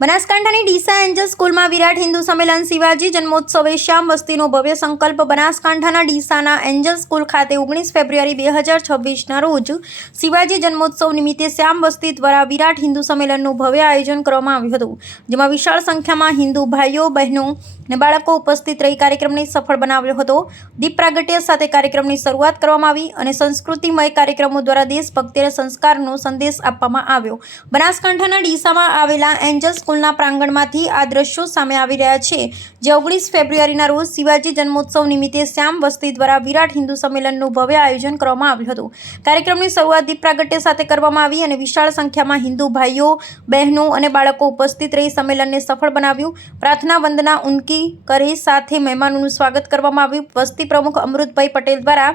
બનાસકાંઠાની Deesa Angel સ્કૂલમાં વિરાટ હિન્દુ સંમેલન શિવાજી જન્મોત્સવે શ્યામ વસ્તીનો ભવ્ય સંકલ્પ બનાસકાંઠાના ડીસાના એન્જલ સ્કૂલ ખાતે 19 ફેબ્રુઆરી 2026ના રોજ શિવાજી જન્મોત્સવ નિમિત્તે શ્યામ વસ્તી દ્વારા વિરાટ હિન્દુ સંમેલનનું ભવ્ય આયોજન કરવામાં આવ્યું હતું, જેમાં વિશાળ સંખ્યામાં હિન્દુ ભાઈઓ બહેનો અને બાળકો ઉપસ્થિત રહી કાર્યક્રમને સફળ બનાવ્યો હતો। દીપ પ્રાગટ્ય સાથે કાર્યક્રમની શરૂઆત કરવામાં આવી અને સંસ્કૃતિમય કાર્યક્રમો દ્વારા દેશભક્તિ અને સંસ્કારનો સંદેશ આપવામાં આવ્યો। બનાસકાંઠાના ડીસામાં આવેલા એન્જલ સ્કૂલના પ્રાંગણમાંથી આ દ્રશ્યો સામે આવી રહ્યા છે, જે 19 ફેબ્રુઆરીના રોજ શિવાજી જન્મોત્સવ નિમિત્તે શ્યામ વસ્તી દ્વારા વિરાટ હિન્દુ સંમેલનનું ભવ્ય આયોજન કરવામાં આવ્યું હતું। કાર્યક્રમની શરૂઆત દીપ પ્રાગટ્ય સાથે કરવામાં આવી અને વિશાળ સંખ્યામાં હિન્દુ ભાઈઓ બહેનો અને બાળકો ઉપસ્થિત રહી સંમેલનને સફળ બનાવ્યું। પ્રાર્થના વંદના ઉનકી કરી સાથે મહેમાનોનું સ્વાગત કરવામાં આવ્યું। વસ્તી પ્રમુખ અમૃતભાઈ પટેલ દ્વારા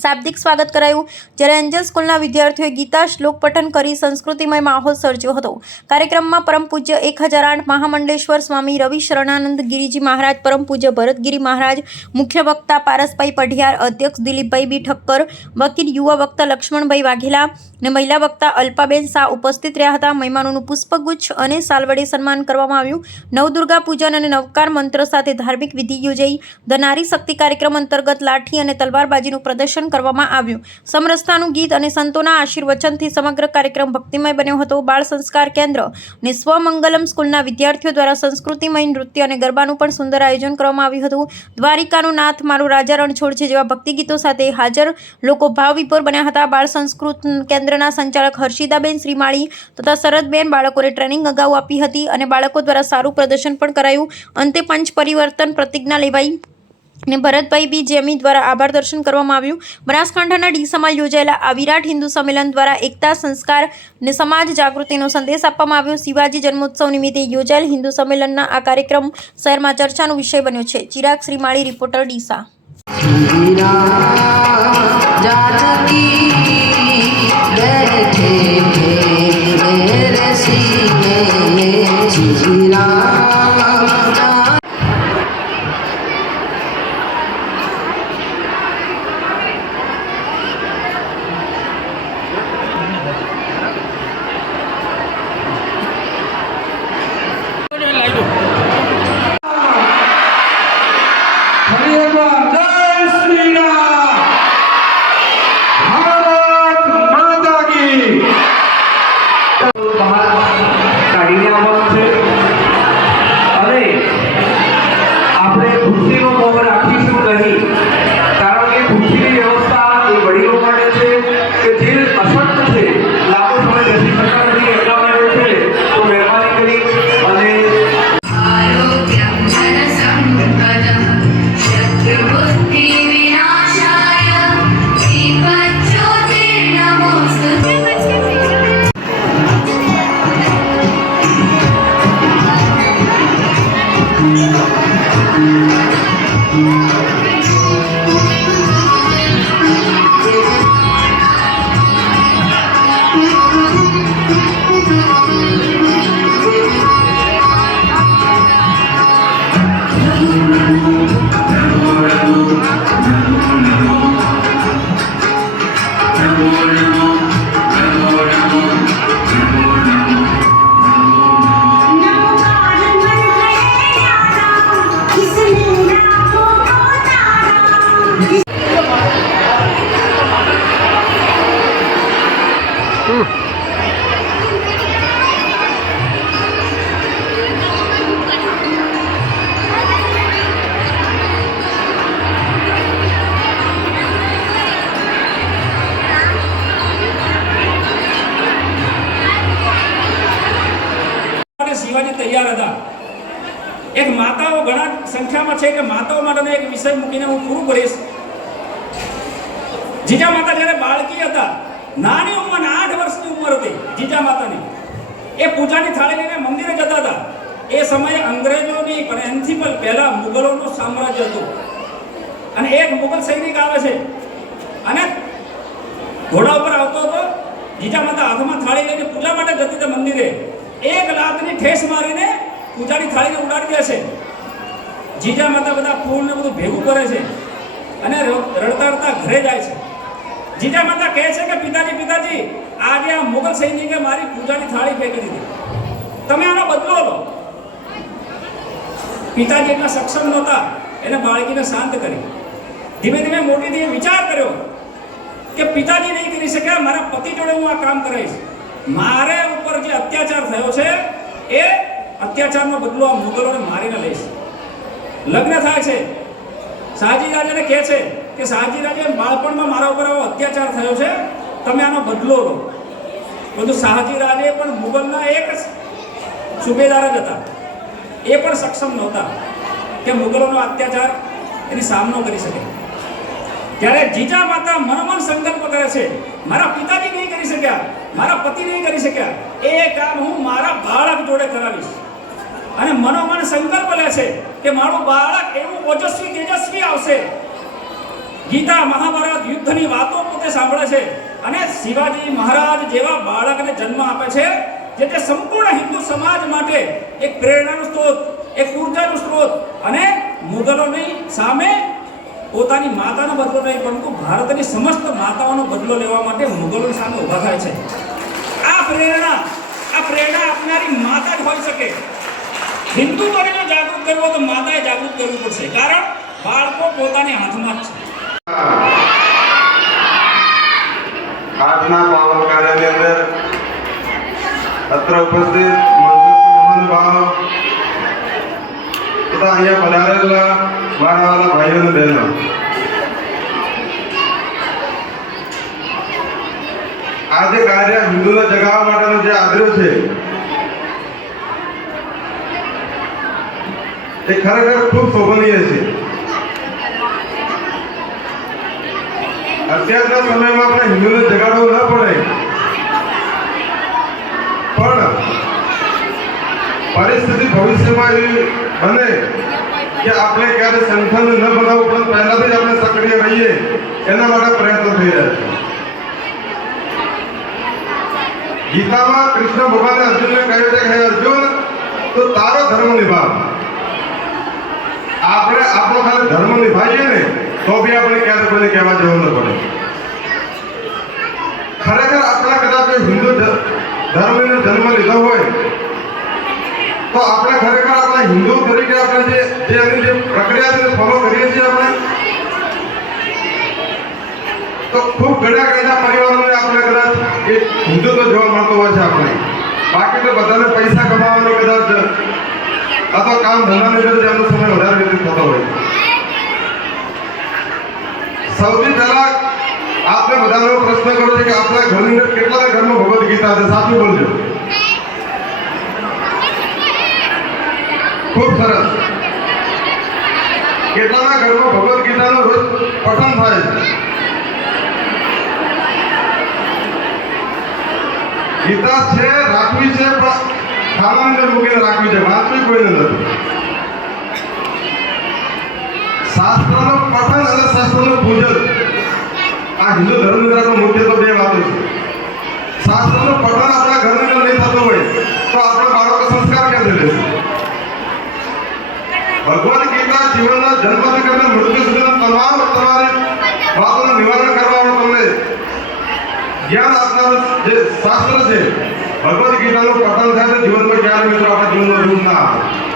શાબ્દિક સ્વાગત કરાયું, જ્યારે એન્જલ સ્કૂલના વિદ્યાર્થીઓએ ગીતા શ્લોક પઠન કરી સંસ્કૃતિમય માહોલ સર્જ્યો હતો। કાર્યક્રમમાં પરમ પૂજ્ય 1008 મહામંડલેશ્વર સ્વામી રવિ શરણાનંદ ગિરિજી મહારાજ, પરમ પૂજ્ય ભરતગીરી મહારાજ, મુખ્ય વક્તા પારસભાઈ પઢિયાર, અધ્યક્ષ દિલીપભાઈ બી ઠક્કર, વકીલ યુવા વક્તા લક્ષ્મણભાઈ વાઘેલા અને મહિલા વક્તા અલ્પાબેન શાહ ઉપસ્થિત રહ્યા હતા। મહેમાનોનું પુષ્પગુચ્છ અને સાલ વડે સન્માન કરવામાં આવ્યું। નવદુર્ગા પૂજન અને નવકાર મંત્ર સાથે ધાર્મિક વિધિ યોજાઈ। ધ નારી શક્તિ કાર્યક્રમ અંતર્ગત લાઠી અને તલવારબાજીનું પ્રદર્શન કરવામાં આવ્યું। સમરસતાનું ગીત અને સંતોના આશીર્વચનથી સમગ્ર કાર્યક્રમ ભક્તિમય બન્યો હતો। બાળ સંસ્કાર કેન્દ્ર અને સ્વમંગલમ સ્કૂલના વિદ્યાર્થીઓ દ્વારા સંસ્કૃતિમય નૃત્ય અને ગરબાનું પણ સુંદર આયોજન કરવામાં આવ્યું હતું। દ્વારિકાનો નાથ મારો રાજા રણછોડ છે જેવા ભક્તિ ગીતો સાથે હાજર લોકો ભાવવિભોર બન્યા હતા। બાળ સંસ્કૃત કેન્દ્રના સંચાલક હર્ષિદાબેન શ્રીમાળી તથા શરદબેન બાળકોને ટ્રેનિંગ અગાઉ આપી હતી અને બાળકો દ્વારા સારું પ્રદર્શન પણ કરાયું। અંતે પંચ પરિવર્તન પ્રતિજ્ઞા લેવાઈ ને ભરતભાઈ બી જેમી દ્વારા આભાર દર્શન કરવામાં આવ્યું। બનાસકાંઠાના ડીસામાં યોજાયેલા આ વિરાટ હિન્દુ સંમેલન દ્વારા એકતા, સંસ્કાર અને સમાજ જાગૃતિનો સંદેશ આપવામાં આવ્યો। શિવાજી જન્મોત્સવ નિમિત્તે યોજાયેલ હિન્દુ સંમેલનના આ કાર્યક્રમ શહેરમાં ચર્ચાનો વિષય બન્યો છે। ચિરાગ શ્રીમાળી, રિપોર્ટર ડીસા। શિવાજી તૈયાર હતા। એક માતાઓ ઘણા સંખ્યામાં છે એટલે માતાઓ માટેનો એક વિષય મૂકીને હું પૂરું કરીશ। જીજા માતા જ્યારે બાળકી હતા, નાની ઉંમરના 8 વર્ષની ઉંમર હતી જીજા માતાની, એ પૂજાની થાળી લઈને મંદિરે જતા હતા। એ સમયે અંગ્રેજોની પણ એનાથી પણ પહેલા મુગલોનું સામ્રાજ્ય હતું અને એક મુગલ સૈનિક આવે છે અને ઘોડા ઉપર આવતો હતો। જીજા માતા હાથમાં થાળી લઈને પૂજા માટે જતી હતી મંદિરે, એક લાતની ઠેસ મારીને પૂજાની થાળીને ઉડાડી દે છે। જીજા માતા બધા ફૂલ ને બધું ભેગું કરે છે અને રડતા રડતા ઘરે જાય છે। જીજા માતા કહે છે કે પિતાજી પિતાજી, આજે આ મુગલ સૈનિકે મારી પૂજાની થાળી ફેંકી દીધી। તમે આનો બદલો લો. પિતાજી એટલા સક્ષમ નહોતા, એને બાળકીને શાંત કરી. ધીમે ધીમે મોટી થઈ વિચાર કર્યો કે પિતાજી નહીં કરી શક્યા, મારા પતિ જોડે હું આ કામ કરાવીશ. મારે ઉપર જે અત્યાચાર થયો છે એ અત્યાચારનો બદલો આ મુગલોને મારીને લઈશ. લગ્ન થાય છે. શાહજી રાજાને કહે છે કે શાહજી રાજા, બાળપણમાં મારા ઉપર આવો અત્યાચાર થયો છે, તમે આનો બદલો લો. બધું શાહજી રાજે પણ મુગલના એક જ સુબેદાર જ હતા, એ પણ સક્ષમ નહોતા કે મુગલોનો અત્યાચાર એની સામનો કરી શકે. ત્યારે જીજા માતા મનોમન સંકલ્પ કરે છે, મારા પિતાજી નહીં કરી શક્યા, મારા પતિ નહીં કરી શક્યા, એ કામ હું મારા બાળક જોડે કરાવીશ. અને મનોમન સંકલ્પ લે છે કે મારું બાળક એવું ઓજસ્વી તેજસ્વી આવશે. ગીતા, મહાભારત, યુદ્ધની વાતો પોતે સાંભળે છે અને શિવાજી મહારાજ જેવા બાળકને જન્મ આપે છે, જે સંપૂર્ણ હિન્દુ સમાજ માટે એક પ્રેરણાનો સ્ત્રોત, એક ઉર્જાનો સ્ત્રોત અને મુગલોની સામે પોતાની માતાનો બદલો નહીં પરંતુ ભારતની સમસ્ત માતાઓનો બદલો લેવા માટે મુગલોની સામે ઊભા થાય છે. આ પ્રેરણા આપનારી માતા જ હોઈ શકે. હિન્દુત્વને જો જાગૃત કરવો તો માતાએ જાગૃત કરવું પડશે, કારણ બાળકો પોતાની હાથમાં જ છે. આજના પાવન કાર્યની અંદર અત્ર ઉપસ્થિત મહાનુભાવ તથા અહીંયા પધારેલા મારા ભાઈઓ અને બહેનો, આ જે કાર્ય હિન્દુને જગાવવા માટેનો જે આદર્યો છે એ ખરેખર ખૂબ શોભનીય છે. અત્યારના સમયમાં આપણે હિન્દુને જગાડવું ન પડે, પણ પરિસ્થિતિ ભવિષ્યમાં એવી બને કે આપણે ક્યારે સંગઠન ન બનાવવું પણ પહેલાથી જ આપણે સક્રિય રહીએ, એના માટે પ્રયત્નો થઈ રહ્યા છે. ગીતામાં કૃષ્ણ ભગવાને અર્જુનને કહ્યું છે કે હે અર્જુન, તો તારો ધર્મ નિભાવ. આપણે આપણો ખાલી ધર્મ નિભાવીએ ને તો બી આપણે ક્યારે કોઈને કહેવા જવું ન પડે. ખરેખર આપણા કદાચ હિન્દુ ધર્મનો જન્મ લીધો હોય તો આપણે ખરેખર આપણા હિન્દુ તરીકે આપણે જે એની જે પ્રક્રિયા છે ફોલો કરીએ છીએ આપણે, તો ખૂબ ઘણા પરિવારોને આપણે કદાચ એ હિન્દુત્વ જોવા મળતો હોય છે આપણે. બાકી તો બધાને પૈસા કમાવાની કદાચ અથવા કામ ધંધાની અંદર એમનો સમય વધારે વ્યતીત થતો હોય. સૌથી પહેલા આપણે બધાનો પ્રશ્ન કરો છે કે આપણા ઘરની અંદર કેટલાના ઘરમાં ભગવદ્ ગીતા છે? સાચું બોલજો. ખૂબ સરસ. કેટલાના ઘરમાં ભગવદ્ ગીતાનું રોજ પઠન થાય છે? ગીતા છે, રાખવી છે, પણ ખાનાની અંદર મૂકીને રાખવી છે, વાંચવી કોઈને નથી. શાસ્ત્રનું પઠન અને શાસ્ત્રનું પૂજન, આ હિન્દુ ધર્મની અંદર મુખ્ય તો બે વાતો છે. શાસ્ત્રનું પઠન આપણા ઘરની અંદર નહીં થતું હોય તો આપણા બાળકો સંસ્કાર ક્યાંથી લેશે? ભગવદ્ ગીતા જીવનના જન્મથી કરીને મૃત્યુ સુધીના તમામ તમારી વાતોનું નિવારણ કરવાનું તમને જ્ઞાન આપનારું જે શાસ્ત્ર છે ભગવદ્ ગીતાનું પઠન થાય તો જીવનમાં ક્યારે મિત્રો આપણા જીવનનો દુઃખ ના આવે.